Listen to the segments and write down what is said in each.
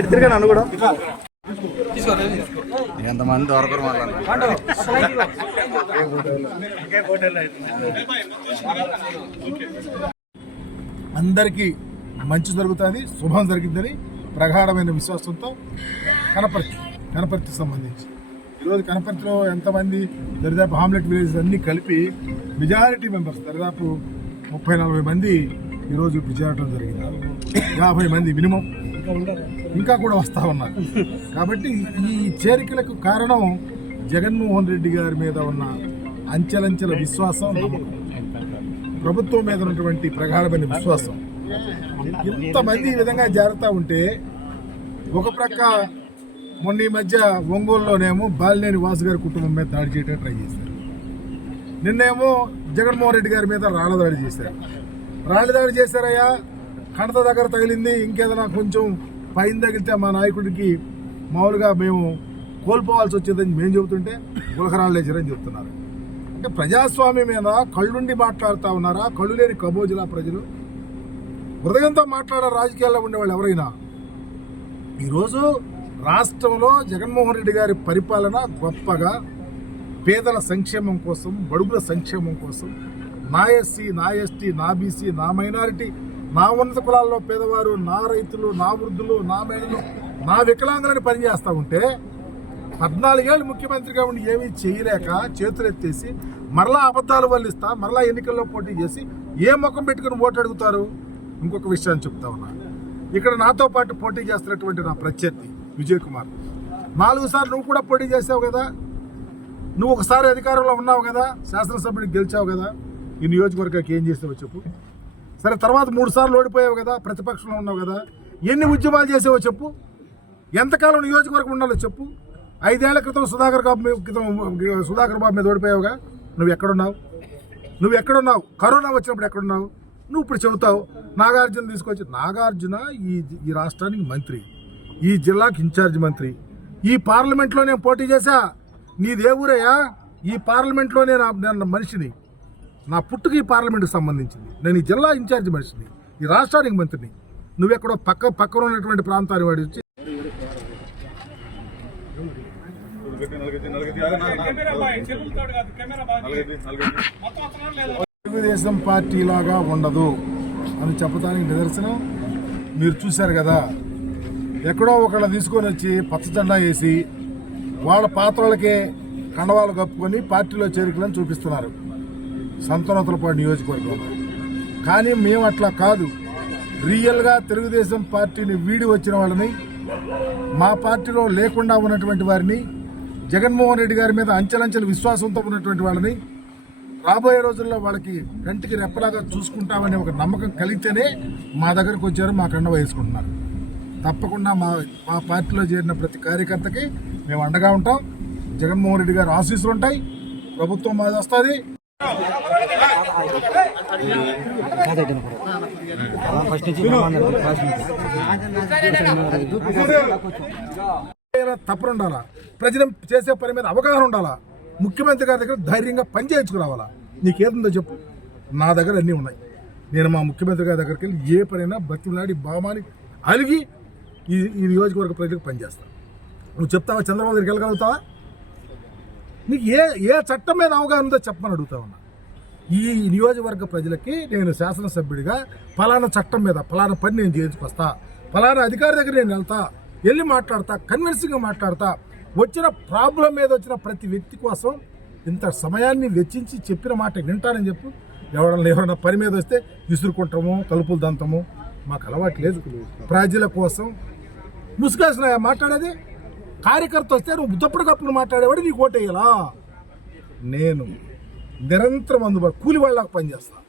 ఇద్దరుగా నన్ను కూడా ఎంతమంది దొరకరు మాట్లాడారు. అందరికీ మంచి జరుగుతుంది, శుభం జరిగిందని ప్రగాఢమైన విశ్వాసంతో కనపర్తికి సంబంధించి ఈరోజు కనపర్తిలో ఎంతమంది దరిదాపు హామ్లెట్ విలేజెస్ అన్నీ కలిపి మెజారిటీ మెంబర్స్ దరిదాపు 30-40 మంది ఈరోజు ఇప్పుడు చేరడం జరిగింది. 50 మంది మినిమం ఇంకా కూడా వస్తూ ఉన్నారు. కాబట్టి ఈ చేరికలకు కారణం జగన్మోహన్ రెడ్డి గారి మీద ఉన్న అంచెలంచెల విశ్వాసం, నమ్మకం, ప్రభుత్వం మీద ఉన్నటువంటి ప్రగాఢమైన విశ్వాసం. ఇంతమంది ఈ విధంగా జారుతూ ఉంటే ఒక ప్రక్క మొన్న ఈ మధ్య ఒంగోలులోనేమో బాలినేని వాసు గారి కుటుంబం మీద దాడి చేయడానికి ట్రై చేశారు. నిన్నేమో జగన్మోహన్ రెడ్డి గారి మీద రాళ్ల దాడి చేశారు. రాళ్ల దాడి చేశారయ్యా, కణత దగ్గర తగిలింది, ఇంకేదైనా కొంచెం పైన తగిలితే మా నాయకుడికి మామూలుగా మేము కోల్పోవాల్సి వచ్చేదని మేము చెబుతుంటే గులకరాళ్ళు వేసారని చెప్తున్నారు. అంటే ప్రజాస్వామ్యం మీద కళ్ళుండి మాట్లాడుతూ ఉన్నారా? కళ్ళు లేని కబోజులా ప్రజలు? హృదయంతో మాట్లాడారు రాజకీయాల్లో ఉండేవాళ్ళు ఎవరైనా. ఈరోజు రాష్ట్రంలో జగన్మోహన్ రెడ్డి గారి పరిపాలన గొప్పగా పేదల సంక్షేమం కోసం, బడుగుల సంక్షేమం కోసం, నా ఎస్సీ, నా ఎస్టీ, నా బీసీ, నా మైనారిటీ, నా ఉన్నత కులాల్లో పేదవారు, నా రైతులు, నా వృద్ధులు, నా మహిళలు, నా వికలాంగులని పనిచేస్తూ ఉంటే 14 ఏళ్ళు ముఖ్యమంత్రిగా ఉండి ఏమీ చేయలేక చేతులెత్తేసి మరలా అబద్ధాలు వల్లిస్తా, మరలా ఎన్నికల్లో పోటీ చేసి ఏ ముఖం పెట్టుకుని ఓటు అడుగుతారు? ఇంకొక విషయాన్ని చెప్తా ఉన్నా. ఇక్కడ నాతో పాటు పోటీ చేస్తున్నటువంటి నా ప్రత్యర్థి విజయ్ కుమార్ 4 సార్లు నువ్వు కూడా పోటీ చేసావు కదా, నువ్వు ఒకసారి అధికారంలో ఉన్నావు కదా, శాసనసభ్యుడికి గెలిచావు కదా, ఈ నియోజకవర్గానికి ఏం చేసావో చెప్పు. సరే, తర్వాత 3 సార్లు ఓడిపోయావు కదా, ప్రతిపక్షంలో ఉన్నావు కదా, ఎన్ని ఉద్యమాలు చేసావో చెప్పు. ఎంతకాలం నియోజకవర్గం ఉండాలో చెప్పు. 5 ఏళ్ల క్రితం సుధాకర్ బాబు మీద ఓడిపోయావుగా, నువ్వు ఎక్కడున్నావు? కరోనా వచ్చినప్పుడు ఎక్కడున్నావు? నువ్వు ఇప్పుడు చెబుతావు నాగార్జున తీసుకొచ్చి. నాగార్జున ఈ రాష్ట్రానికి మంత్రి, ఈ జిల్లాకి ఇన్ఛార్జ్ మంత్రి. ఈ పార్లమెంట్లో నేను పోటీ చేశా. నీదే ఊరయ్యా? ఈ పార్లమెంట్లో నేను మనిషిని, నా పుట్టుక ఈ పార్లమెంట్కి సంబంధించింది. నేను ఈ జిల్లా ఇన్ఛార్జ్ మనిషిని, ఈ రాష్ట్రానికి మంత్రిని. నువ్వెక్కడో పక్కన ఉన్నటువంటి ప్రాంతాన్ని వాడి వచ్చి తెలుగుదేశం పార్టీ లాగా ఉండదు అని చెప్పడానికి నిదర్శనం మీరు చూశారు కదా. ఎక్కడో ఒకళ్ళ తీసుకొని వచ్చి పచ్చ జెండా వేసి వాళ్ళ పాత్రలకే కండవాళ్ళు కప్పుకొని పార్టీలో చేరికలను చూపిస్తున్నారు సంతనోతులపాడు నియోజకవర్గంలో. కానీ మేము అట్లా కాదు. రియల్గా తెలుగుదేశం పార్టీని వీడి వచ్చిన వాళ్ళని, మా పార్టీలో లేకుండా ఉన్నటువంటి వారిని, జగన్మోహన్ రెడ్డి గారి మీద అంచెలంచెల విశ్వాసంతో ఉన్నటువంటి వాళ్ళని రాబోయే రోజుల్లో వాళ్ళకి కంటికి రెప్పలాగా చూసుకుంటామనే ఒక నమ్మకం కలిగితేనే మా దగ్గరకు వచ్చారు, మా కండ వేసుకుంటున్నారు. తప్పకుండా మా పార్టీలో చేరిన ప్రతి కార్యకర్తకి మేము అండగా ఉంటాం. జగన్మోహన్ రెడ్డి గారు ఆశీస్సులు ఉంటాయి, ప్రభుత్వం మాది వస్తుంది. తప్పని ఉండాలా, ప్రజలు చేసే పని మీద అవగాహన ఉండాలా, ముఖ్యమంత్రి గారి దగ్గర ధైర్యంగా పని చేయించుకురావాలా. నీకేదుందో చెప్పు, నా దగ్గర అన్నీ ఉన్నాయి. నేను మా ముఖ్యమంత్రి గారి దగ్గరికి వెళ్ళి ఏ పనైనా బతిమలాడి బామాని అలిగి ఈ నియోజకవర్గ ప్రజలకు పనిచేస్తాను. నువ్వు చెప్తావా చంద్రబాబు దగ్గరికి వెళ్ళగలుగుతావా? నీకు ఏ చట్టం మీద అవగాహన ఉందో చెప్పమని అడుగుతా ఉన్నా. ఈ నియోజకవర్గ ప్రజలకి నేను శాసనసభ్యుడిగా ఫలానా చట్టం మీద ఫలానా పని నేను చేయించుకొస్తా, ఫలానా అధికారి దగ్గర నేను వెళ్తా, వెళ్ళి మాట్లాడతా, కన్విన్సింగ్గా మాట్లాడతా. వచ్చిన ప్రాబ్లం మీద వచ్చిన ప్రతి వ్యక్తి కోసం ఇంత సమయాన్ని వెచ్చించి చెప్పిన మాట వింటానని చెప్పు. ఎవరైనా పని మీద వస్తే విసురుకుంటాము, తలుపులు దంతము మాకు అలవాటు లేదు. ప్రజల కోసం ముసుగేసిన మాట్లాడేది. కార్యకర్త వస్తే నువ్వు దుప్పటికప్పుడు మాట్లాడేవాడు నీకు ఓటేయాలా? నేను నిరంతరం అందుబాటు కూలి వాళ్ళకి పనిచేస్తాను.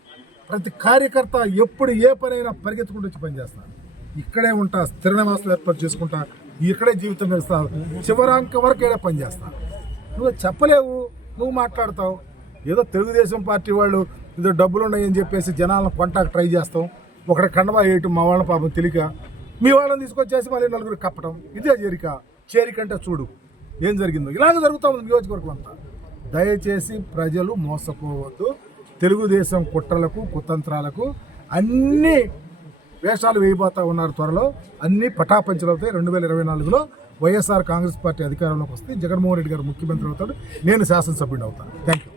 ప్రతి కార్యకర్త ఎప్పుడు ఏ పనైనా పరిగెత్తుకుంటూ వచ్చి పనిచేస్తాను. ఇక్కడే ఉంటా, స్థిర నివాసాలు ఏర్పాటు చేసుకుంటా, ఇక్కడే జీవితం గడుస్తాను, చివరాంక వరకు ఏడా పనిచేస్తాను. నువ్వు చెప్పలేవు, నువ్వు మాట్లాడతావు. ఏదో తెలుగుదేశం పార్టీ వాళ్ళు ఏదో డబ్బులు ఉన్నాయని చెప్పేసి జనాలను కొంటాకు ట్రై చేస్తాం. ఒకటి కండవా వేయటం మా వాళ్ళ పాపం తెలియక మీ వాళ్ళని తీసుకొచ్చేసి మళ్ళీ నలుగురు కప్పటం. ఇదే చేరికంటే చూడు ఏం జరిగిందో. ఇలాగ జరుగుతూ ఉంది నియోజకవర్గం అంతా. దయచేసి ప్రజలు మోసపోవద్దు. తెలుగుదేశం కుట్రలకు కుతంత్రాలకు అన్ని వేషాలు వేయబోతా ఉన్నారు. త్వరలో అన్ని పటాపంచలవుతాయి. 2024లో వైఎస్ఆర్ కాంగ్రెస్ పార్టీ అధికారంలోకి వస్తే జగన్మోహన్ రెడ్డి గారు ముఖ్యమంత్రి అవుతాడు, నేను శాసనసభ్యుడు అవుతాను. Thank you.